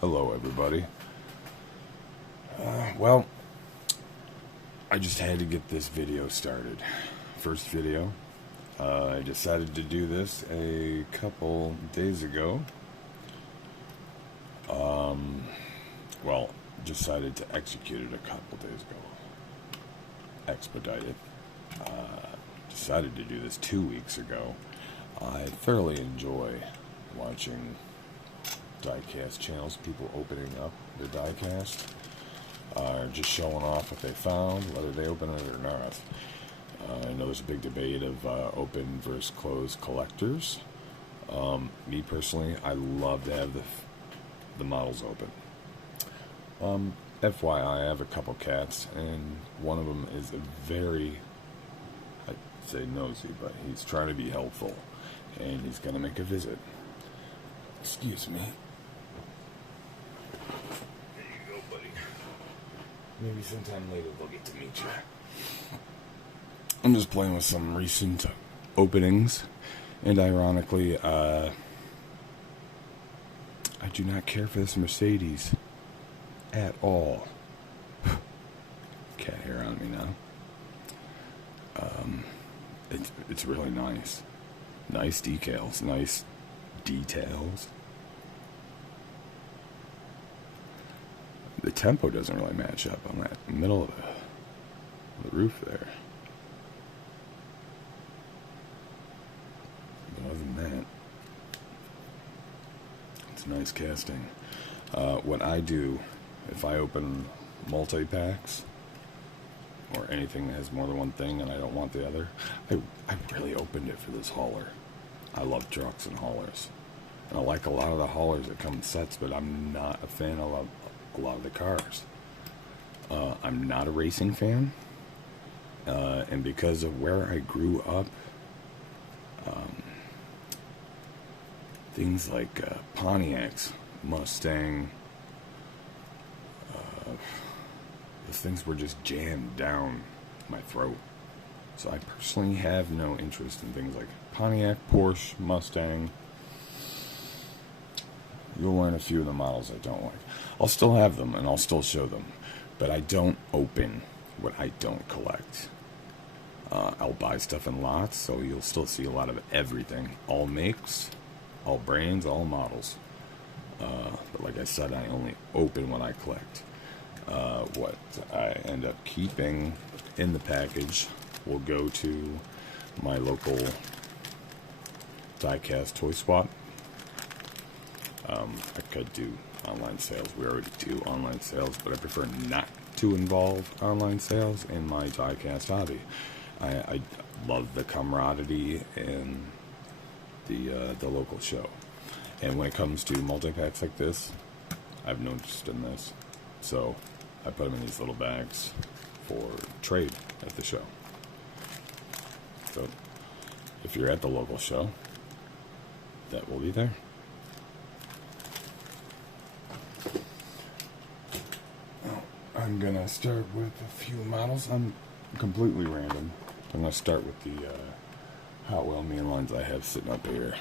Hello everybody. Well, I just had to get this video started. First video. I decided to do this a couple days ago. Well, decided to execute it a couple days ago. Expedite it. Decided to do this 2 weeks ago. I thoroughly enjoy watching diecast channels, people opening up their diecast, just showing off what they found, whether they open it or not. I know there's a big debate of open versus closed collectors. Me personally, I love to have the models open. FYI, I have a couple cats, and one of them is a very, I'd say nosy, but he's trying to be helpful, and he's going to make a visit. Excuse me. There you go, buddy. Maybe sometime later they'll get to meet you. I'm just playing with some recent openings, and ironically, I do not care for this Mercedes at all. Cat hair on me now. It's really nice. Nice decals, nice details. The tempo doesn't really match up on that middle of the roof there. But other than that, it's nice casting. What I do, if I open multi-packs, or anything that has more than one thing and I don't want the other, I really opened it for this hauler. I love trucks and haulers. And I like a lot of the haulers that come in sets, but I'm not a fan of a lot of the cars. I'm not a racing fan. And because of where I grew up, things like Pontiacs, Mustang, those things were just jammed down my throat. So I personally have no interest in things like Pontiac, Porsche, Mustang. You'll learn a few of the models I don't like. I'll still have them and I'll still show them, but I don't open what I don't collect. I'll buy stuff in lots, so you'll still see a lot of everything. All makes, all brands, all models. But like I said, I only open what I collect. What I end up keeping in the package will go to my local diecast toy swap. I could do online sales. We already do online sales, but I prefer not to involve online sales in my diecast hobby. I love the camaraderie and the local show. And when it comes to multi-packs like this, I have no interest in this. So I put them in these little bags for trade at the show. So if you're at the local show, that will be there. I'm going to start with a few models. I'm completely random. I'm going to start with the Hot Wheel main lines I have sitting up here.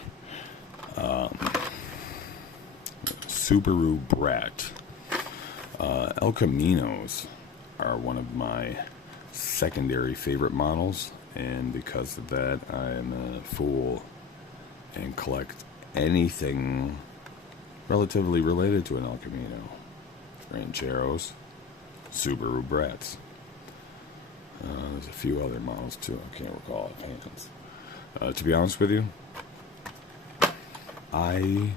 Subaru Brat. El Caminos are one of my secondary favorite models, and because of that, I'm a fool and collect anything relatively related to an El Camino. Rancheros, Subaru Brats. There's a few other models too, I can't recall offhand. To be honest with you, I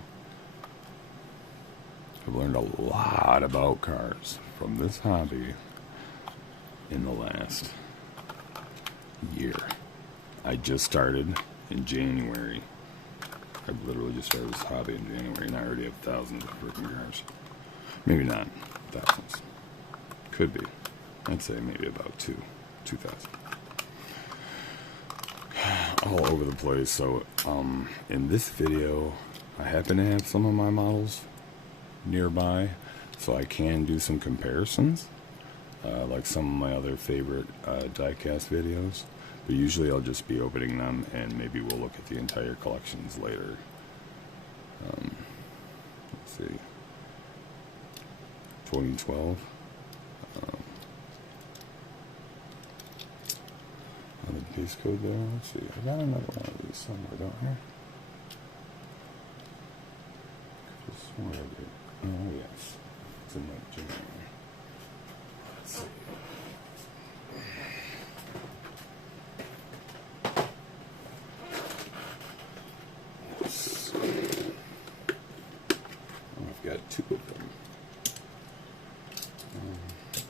have learned a lot about cars from this hobby in the last year. I just started in January. I literally just started this hobby in January, and I already have thousands of freaking cars. Maybe not thousands. Could be. I'd say maybe about 2,000. All over the place. So, in this video, I happen to have some of my models nearby, so I can do some comparisons, like some of my other favorite diecast videos. But usually I'll just be opening them, and maybe we'll look at the entire collections later. Let's see. 2012. On the base code there, let's see, I got another one of these somewhere, don't I? Somewhere I did. Oh, yes. It's in that January. Let's see. I've got two of them.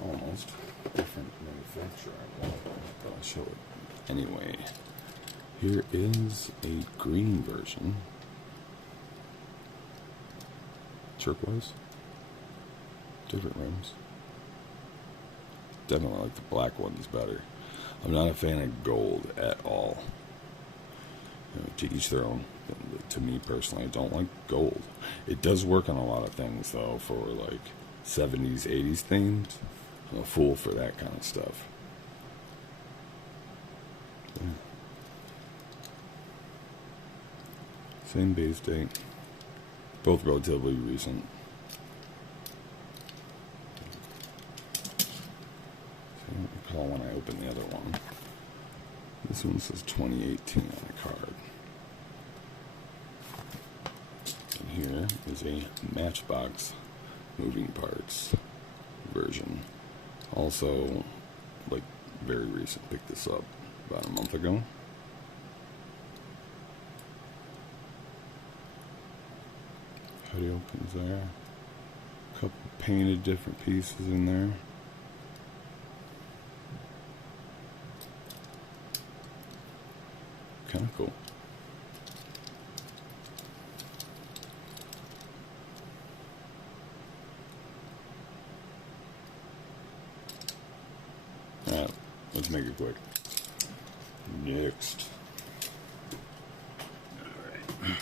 Almost different manufacturer. But I'll show it anyway. Here is a green version. Turquoise. Different rims. Definitely like the black ones better. I'm not a fan of gold at all. You know, to each their own. To me personally, I don't like gold. It does work on a lot of things though, for like 70s, 80s themes. I'm a fool for that kind of stuff. Yeah. Same base date. Both relatively recent. I don't recall when I opened the other one. This one says 2018 on the card. And here is a Matchbox moving parts version. Also, like, very recent. Picked this up about a month ago. Hoodie opens there. A couple painted different pieces in there. Kind of cool. Alright, let's make it quick. Next. Alright.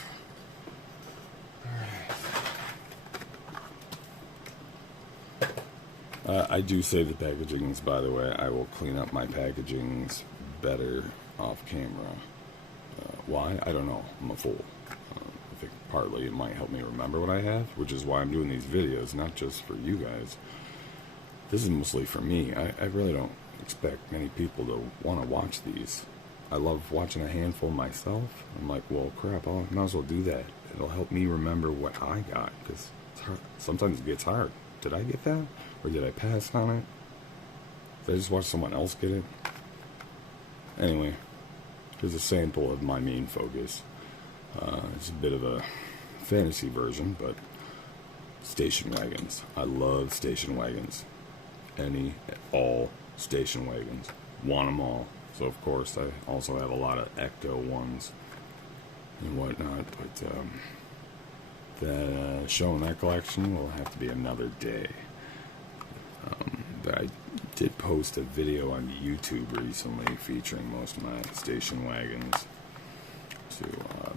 I do save the packagings, by the way. I will clean up my packagings better off camera. Why? I don't know. I'm a fool. I think partly it might help me remember what I have, which is why I'm doing these videos, not just for you guys. This is mostly for me. I really don't expect many people to want to watch these. I love watching a handful myself. I'm like, well, crap, I might as well do that. It'll help me remember what I got, because sometimes it gets hard. Did I get that? Or did I pass on it? Did I just watch someone else get it? Anyway, here's a sample of my main focus. It's a bit of a fantasy version, but station wagons. I love station wagons. Any, all station wagons. Want them all. So, of course, I also have a lot of Ecto ones and whatnot, but that showing that collection will have to be another day. But I did post a video on YouTube recently featuring most of my station wagons,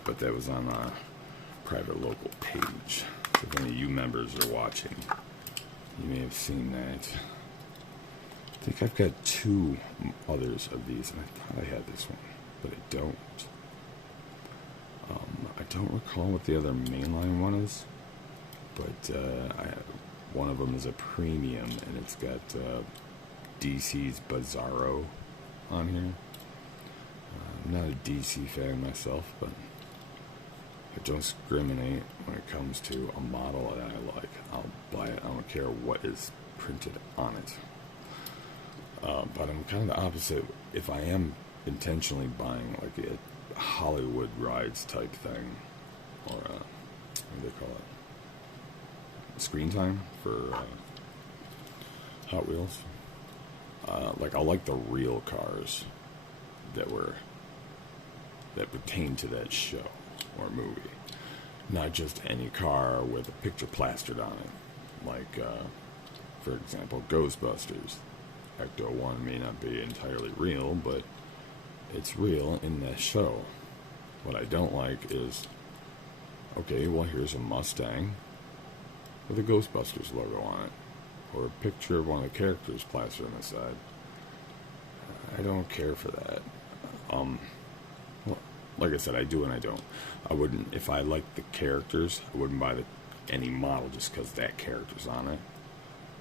but that was on a private local page. So if any of you members are watching, you may have seen that. I think I've got two others of these, and I thought I had this one, but I don't. I don't recall what the other mainline one is, but one of them is a premium, and it's got DC's Bizarro on here. I'm not a DC fan myself, but I don't discriminate when it comes to a model that I like. I'll buy it. I don't care what is printed on it. But I'm kind of the opposite. If I am intentionally buying like a Hollywood rides type thing, or what do they call it? Screen time for Hot Wheels. Like, I like the real cars that pertain to that show or movie, not just any car with a picture plastered on it. Like, for example, Ghostbusters. Ecto 1 may not be entirely real, but it's real in that show. What I don't like is, okay, well, here's a Mustang with a Ghostbusters logo on it, or a picture of one of the characters plastered on the side. I don't care for that. Well, like I said, I do and I don't. I wouldn't, if I liked the characters, I wouldn't buy any model just because that character's on it.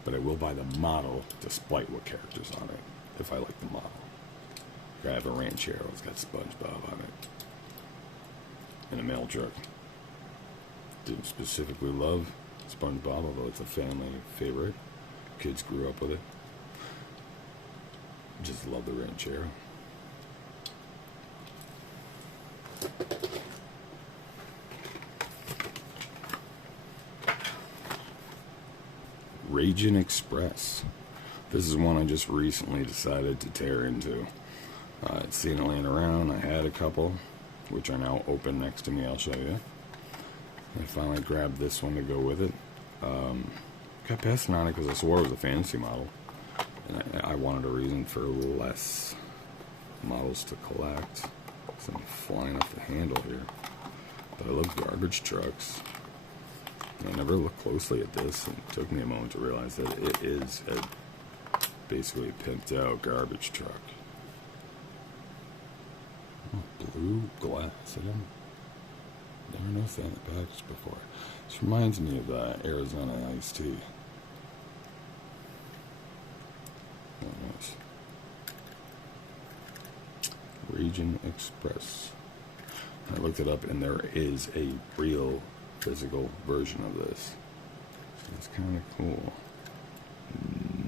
But I will buy the model despite what character's on it, if I like the model. I have a Ranchero, it's got SpongeBob on it. And a mail truck. Didn't specifically love SpongeBob, although it's a family favorite. Kids grew up with it. Just love the Ranchero. Ragin Express. This is one I just recently decided to tear into. I'd seen it laying around. I had a couple, which are now open next to me. I'll show you. I finally grabbed this one to go with it. Got passing on it because I swore it was a fantasy model. And I wanted a reason for less models to collect. So I'm flying off the handle here. But I love garbage trucks. I never looked closely at this, and it took me a moment to realize that it is a basically pimped out garbage truck. Oh, blue glass. I never noticed that in the package before. This reminds me of Arizona iced tea. Oh, nice. Ragin Express. I looked it up, and there is a real physical version of this. So it's kind of cool.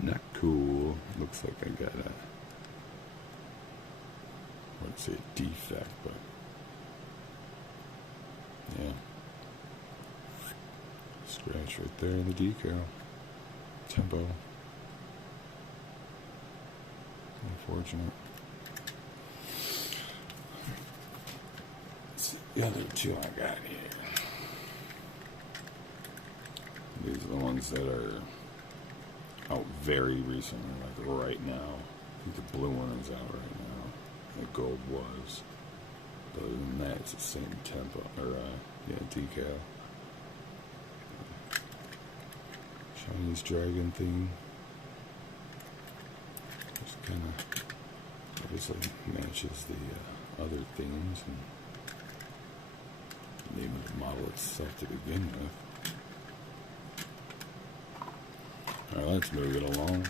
Not cool. Looks like I got a, I would say a defect, but yeah. Scratch right there in the decal. Tempo. Unfortunate. Let's see the other two I got here. These are the ones that are out very recently, like right now. I think the blue one is out right now. The gold was. But other than that, it's the same tempo, or decal. Chinese dragon theme. Just kind of obviously matches the other themes and the name of the model itself to begin with. Alright, let's move it along.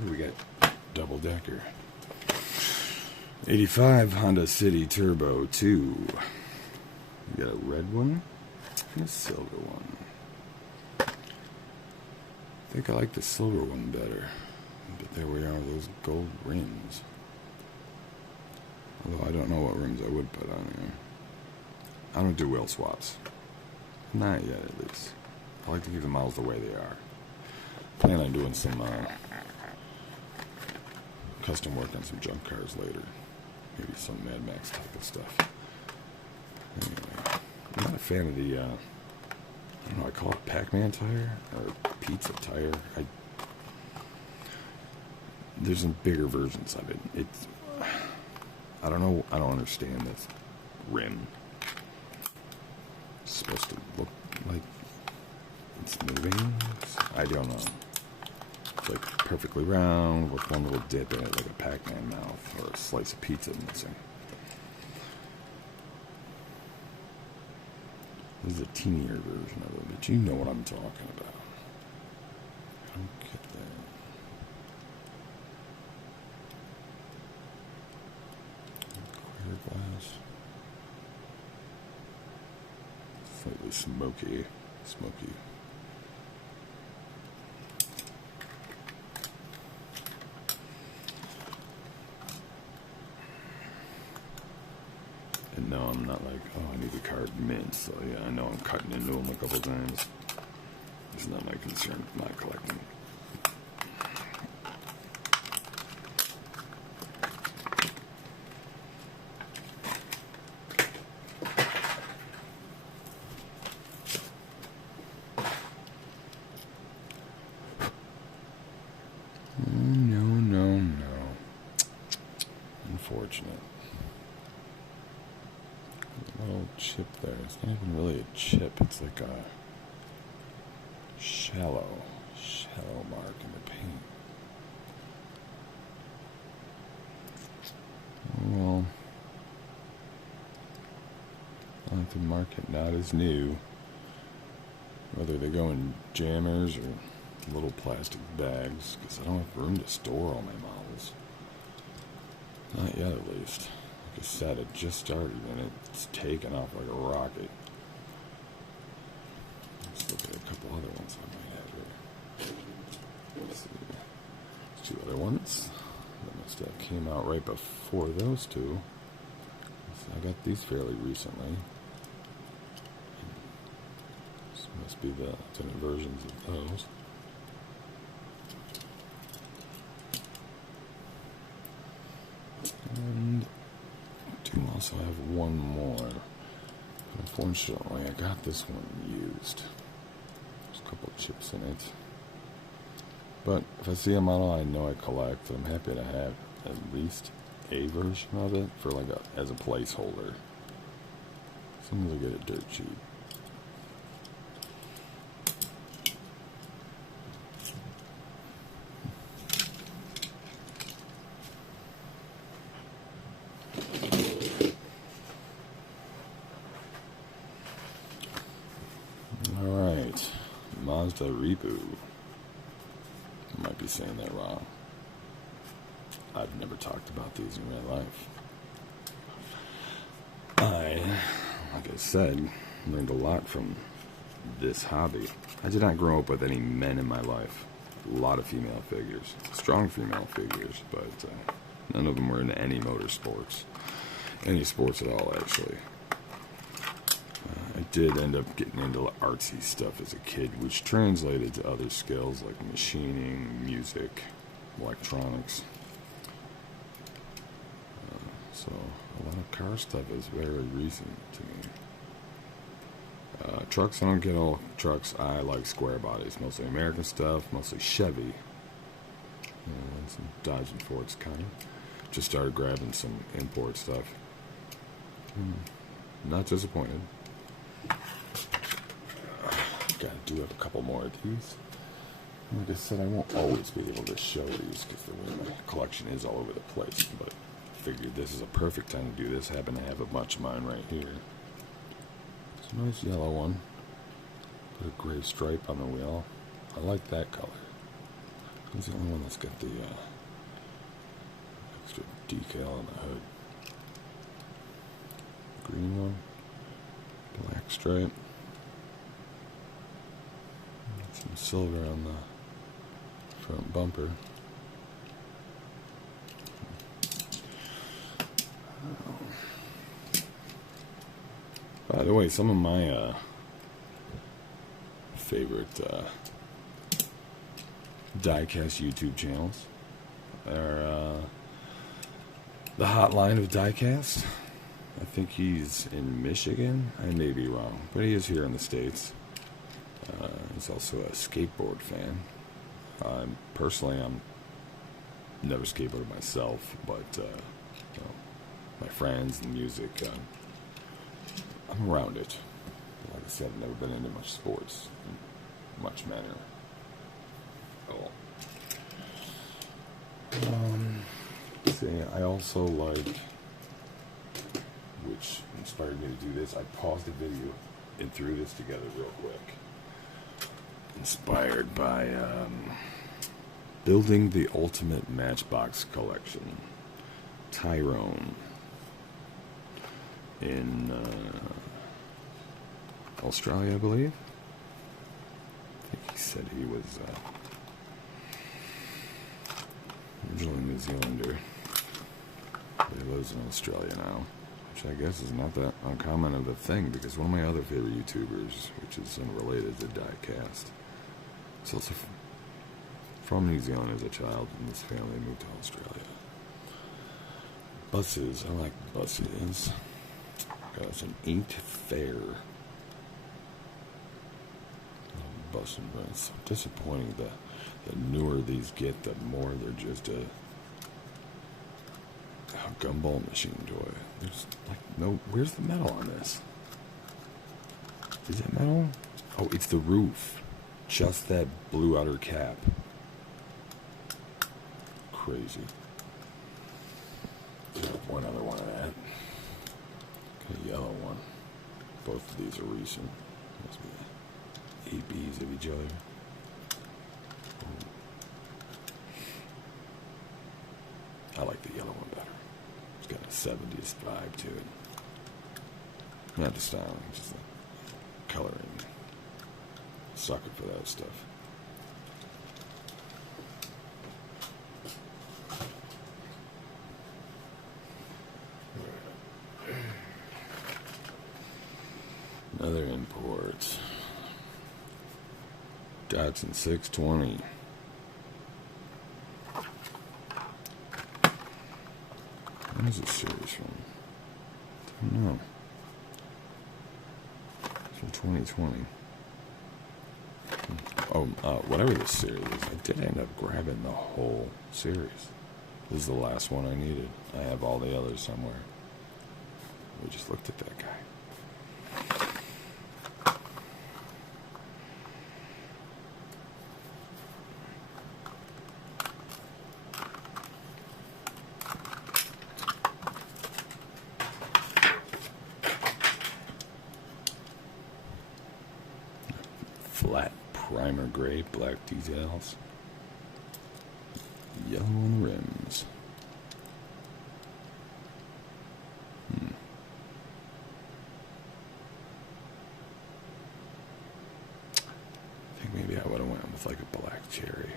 Here we got double decker. 85 Honda City Turbo 2. We got a red one and a silver one. I think I like the silver one better. But there we are, those gold rims. Although I don't know what rims I would put on here. I don't do wheel swaps. Not yet, at least. I like to keep the models the way they are. Plan on doing some custom work on some junk cars later. Maybe some Mad Max type of stuff. Anyway, I'm not a fan of the, I don't know, I call it Pac-Man Tire or Pizza Tire. There's some bigger versions of it. I don't know, I don't understand this rim. It's supposed to look like it's moving. I don't know. It's like perfectly round with one little dip in it like a Pac-Man mouth or a slice of pizza missing. This is a teenier version of it, but you know what I'm talking about. I don't get that. Clear glass. Slightly smoky. And no, I'm not like, oh, I need the card mint. So yeah, I know I'm cutting into them a couple times. It's not my concern, not collecting. No. Unfortunate. Little chip there. It's not even really a chip. It's like a shallow mark in the paint. Well, to market, not as new. Whether they go in jammers or little plastic bags, because I don't have room to store all my models. Not yet, at least. Like I said, it just started and it's taken off like a rocket. Let's look at a couple other ones I might have here. Let's see. There's two other ones that must have came out right before those two. So I got these fairly recently. This must be the alternate versions of those. And I do also have one more. But unfortunately, I got this one used. There's a couple chips in it. But if I see a model I know I collect, I'm happy to have at least a version of it for like as a placeholder. Sometimes I get it dirt cheap. Alright, Mazda Reboot. I might be saying that wrong. I've never talked about these in real life. Like I said, learned a lot from this hobby. I did not grow up with any men in my life. A lot of female figures. Strong female figures, but none of them were into any motorsports. Any sports at all, actually. I did end up getting into artsy stuff as a kid, which translated to other skills like machining, music, electronics. So a lot of car stuff is very recent to me. Trucks, I don't get all trucks. I like square bodies, mostly American stuff, mostly Chevy, and some Dodge and Fords kind of. Just started grabbing some import stuff. Not disappointed. Do have a couple more of these. Like I said, I won't always be able to show these because the way my collection is all over the place, but I figured this is a perfect time to do this. I happen to have a bunch of mine right here. It's a nice yellow one. Put a gray stripe on the wheel. I like that color. It's the only one that's got the extra decal on the hood. Green one. Black stripe. Some silver on the front bumper. By the way, some of my favorite Diecast YouTube channels are the Hotline of Diecast. I think he's in Michigan. I may be wrong, but he is here in the States. He's also a skateboard fan. Personally, I'm never skateboarded myself, but you know, my friends and music, I'm around it. Like I said, I've never been into much sports, in much manner at all. See, I also like, which inspired me to do this. I paused the video and threw this together real quick. Inspired by building the ultimate Matchbox collection. Tyrone in Australia, I believe. I think he said he was originally New Zealander, but he lives in Australia now, which I guess is not that uncommon of a thing, because one of my other favorite YouTubers, which is unrelated to Diecast, is also from New Zealand as a child, and his family moved to Australia. Buses, I like buses. It's an inked fair. Busing, but it's so disappointing. The newer these get, the more they're just a gumball machine toy. There's like no. Where's the metal on this? Is it metal? Oh, it's the roof. Just that blue outer cap. Crazy. One other one of that. Got a yellow one. Both of these are recent. Must be ABs of each other. I like the yellow one better. It's got a 70s vibe to it. Not the styling, just the coloring. Sucker for that stuff. Another import. Datsun 620. What is this series from? I don't know. It's from 2020. Oh, whatever this series is, I did end up grabbing the whole series. This is the last one I needed. I have all the others somewhere. We just looked at that guy. Flat primer gray, black details, yellow on the rims. I think maybe I would have went with like a black cherry,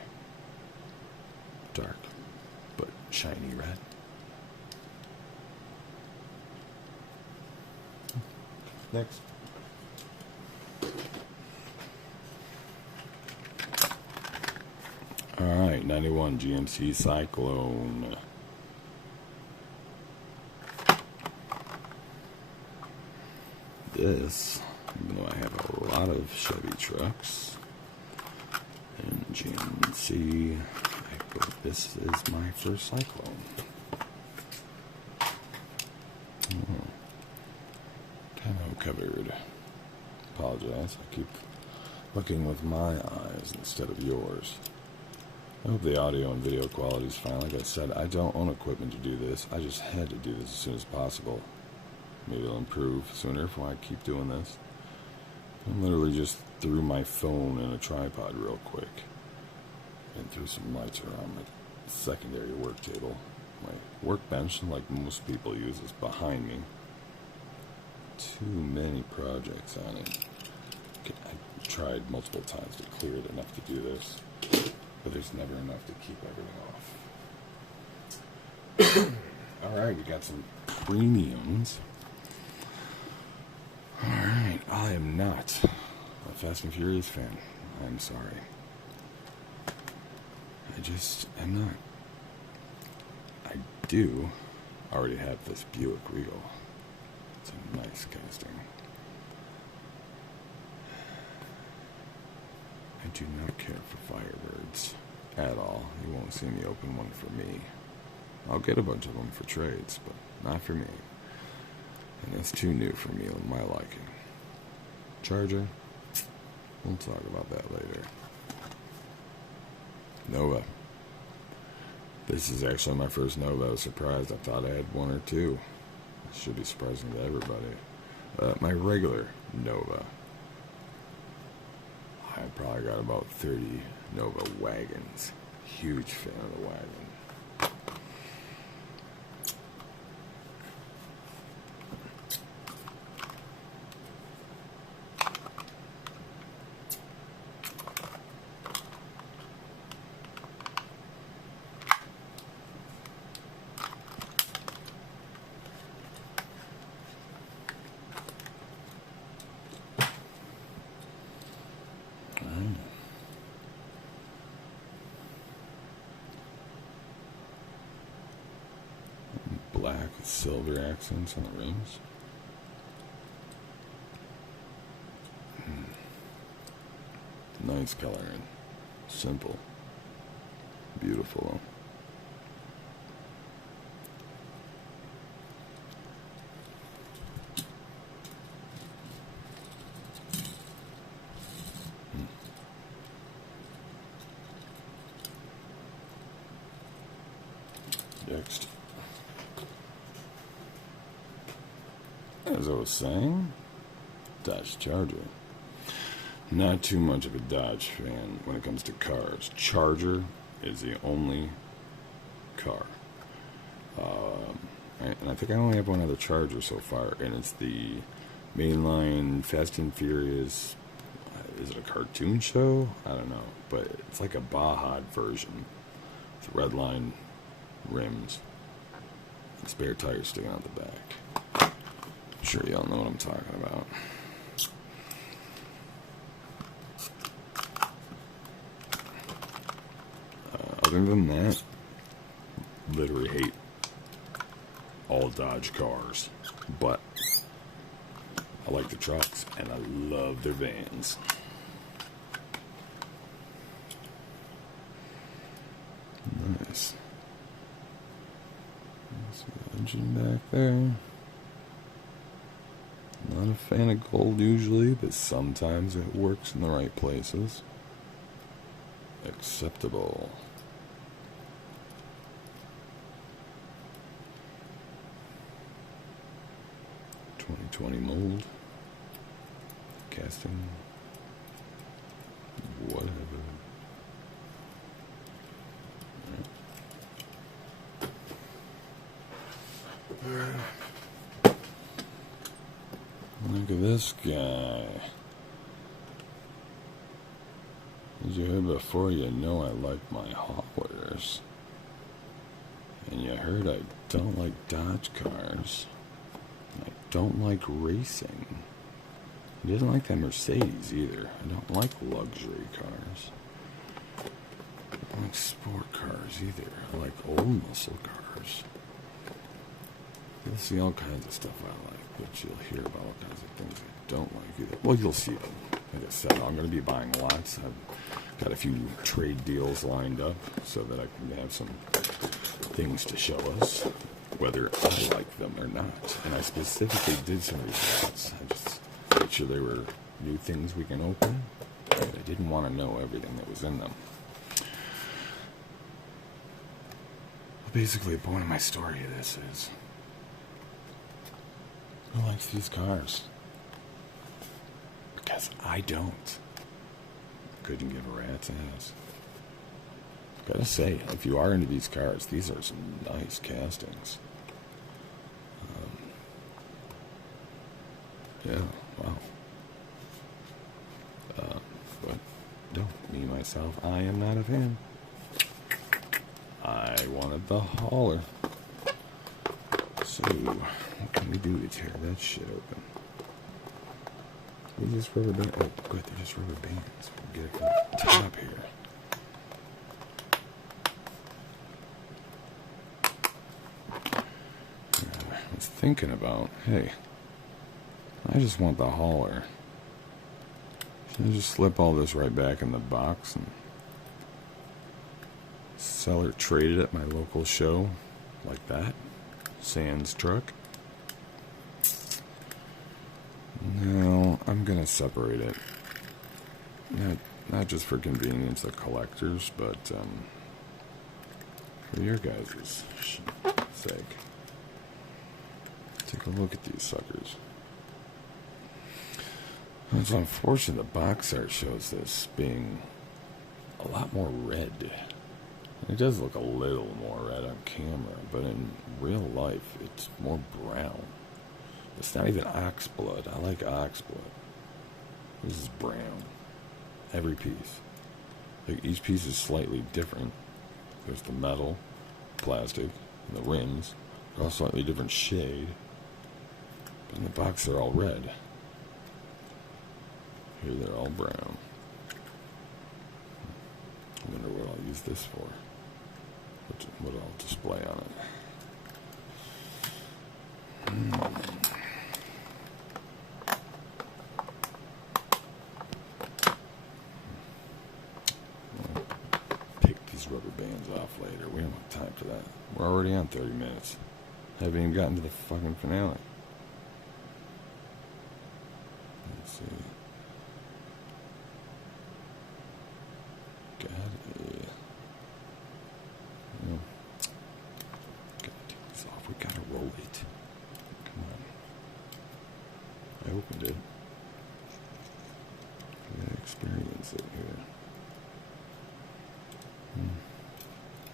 dark but shiny red. Next. Alright, 91 GMC Cyclone. This, even though I have a lot of Chevy trucks and GMC, this is my first Cyclone. Camo covered. Apologize, I keep looking with my eyes instead of yours. I hope the audio and video quality is fine. Like I said, I don't own equipment to do this. I just had to do this as soon as possible. Maybe it'll improve sooner if I keep doing this. I literally just threw my phone in a tripod real quick and threw some lights around my secondary work table. My workbench, like most people use, is behind me. Too many projects on it. I tried multiple times to clear it enough to do this. But there's never enough to keep everything off. Alright, we got some premiums. Alright, I am not a Fast and Furious fan. I'm sorry. I just am not. I do already have this Buick Regal. It's a nice casting. I do not care for Firebirds at all. You won't see me open one for me. I'll get a bunch of them for trades, but not for me. And that's too new for me on my liking. Charger? We'll talk about that later. Nova. This is actually my first Nova. I was surprised. I thought I had one or two. It should be surprising to everybody. My regular Nova. I probably got about 30 Nova wagons. Huge fan of the wagon. Black with silver accents on the rims. Nice coloring. Simple. Beautiful. Next. As I was saying, Dodge Charger. Not too much of a Dodge fan when it comes to cars. Charger is the only car. And I think I only have one other Charger so far, and it's the mainline Fast and Furious. Is it a cartoon show? I don't know, but it's like a Baja version. It's red line rims, and spare tires sticking out the back. I'm sure y'all know what I'm talking about. Other than that, literally hate all Dodge cars, but I like the trucks and I love their vans. Nice. There's the engine back there. Not a fan of gold usually, but sometimes it works in the right places. Acceptable. 2020 mold. Casting. Whatever. Look at this guy. As you heard before, you know I like my haulers. And you heard I don't like Dodge cars. I don't like racing. He doesn't like that Mercedes either. I don't like luxury cars. I don't like sport cars either. I like old muscle cars. You'll see all kinds of stuff I like, but you'll hear about all kinds of things I don't like either. Well, you'll see them. Like I said, I'm going to be buying lots. I've got a few trade deals lined up so that I can have some things to show us, whether I like them or not. And I specifically did some research. I just made sure there were new things we can open, but I didn't want to know everything that was in them. Basically, the point of my story of this is, who likes these cars? Because I don't. Couldn't give a rat's ass. Gotta say, if you are into these cars, these are some nice castings. Yeah, wow. But no, me, myself, I am not a fan. I wanted the hauler. So, what can we do to tear that shit open? Is this rubber band? Oh, good, they're just rubber bands. We'll get it from the top here. I was thinking about, hey, I just want the hauler. Should I just slip all this right back in the box and sell or trade it at my local show like that? Sans truck? No, I'm gonna separate it. Not just for convenience of collectors, but for your guys' sake. Take a look at these suckers. It's unfortunate the box art shows this being a lot more red. It does look a little more red on camera, but in real life, it's more brown. It's not even ox blood. I like ox blood. This is brown. Every piece. Like each piece is slightly different. There's the metal, plastic, and the rims. They're all slightly different shade. But in the box, they're all red. Here, they're all brown. I wonder what I'll use this for. What I'll display on it. Pick these rubber bands off later. We don't have time for that. We're already on 30 minutes. Haven't even gotten to the fucking finale. Let's see. I opened it. balance it here.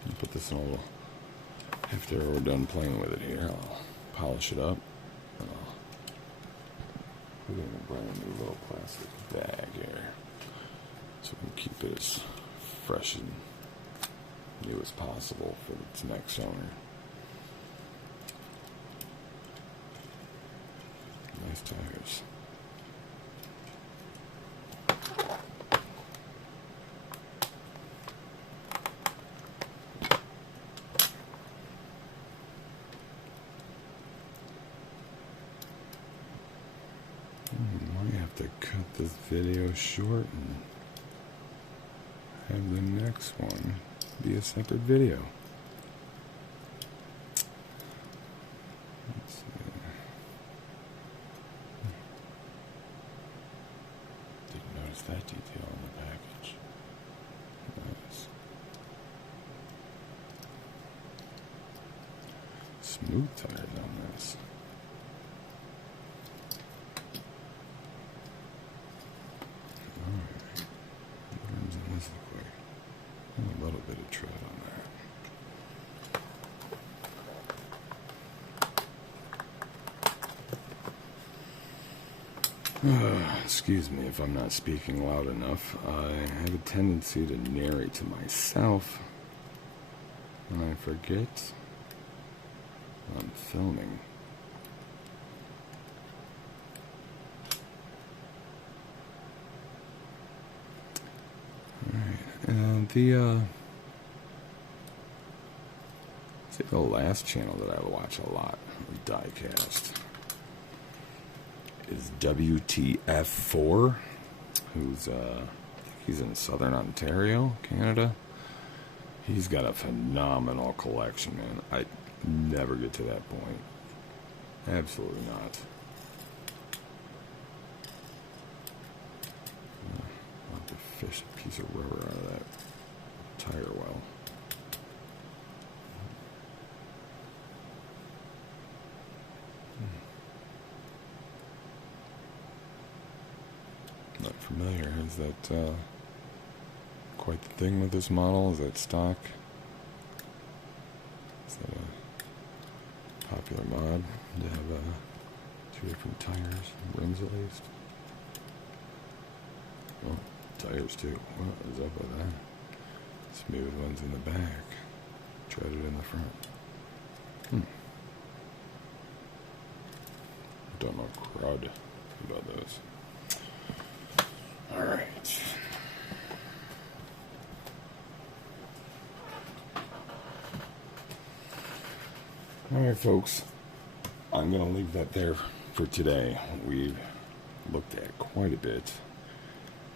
I'll put this in a little, after we're done playing with it here, I'll polish it up. And I'll put it in a brand new little plastic bag here, so we can keep it as fresh and new as possible for its next owner. Nice tires. Might have to cut this video short and have the next one be a separate video. Let's see. Didn't notice that detail on the package. Nice. Smooth tires on this. A little bit of tread on that. Excuse me if I'm not speaking loud enough. I have a tendency to narrate to myself when I forget I'm filming. And the last channel that I watch a lot, Diecast, is WTF4, who's he's in Southern Ontario, Canada. He's got a phenomenal collection, man. I never get to that point. Absolutely not. I'll have to fish a piece of rubber out of that tire well. Not familiar. Is that quite the thing with this model? Is that stock? Is that a popular mod to have two different tires, rims at least? Oh, tires too. What is up with that? Smooth ones in the back, treaded in the front. Don't know crud about those. Alright. Alright, folks. I'm going to leave that there for today. We've looked at quite a bit.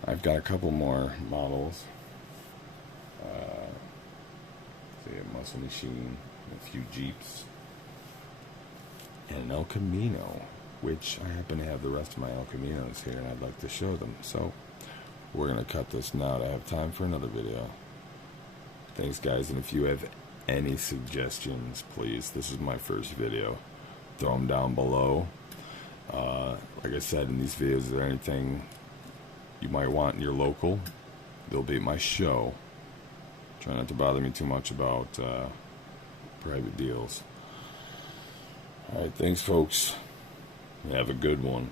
I've got a couple more models. A muscle machine, a few Jeeps, and an El Camino, which I happen to have the rest of my El Caminos here, and I'd like to show them. So we're going to cut this now to have time for another video. Thanks, guys, and if you have any suggestions, please, this is my first video, throw them down below. Like I said in these videos, is there anything you might want in your local? They'll be at my show. Try not to bother me too much about private deals. Alright, thanks folks. Have a good one.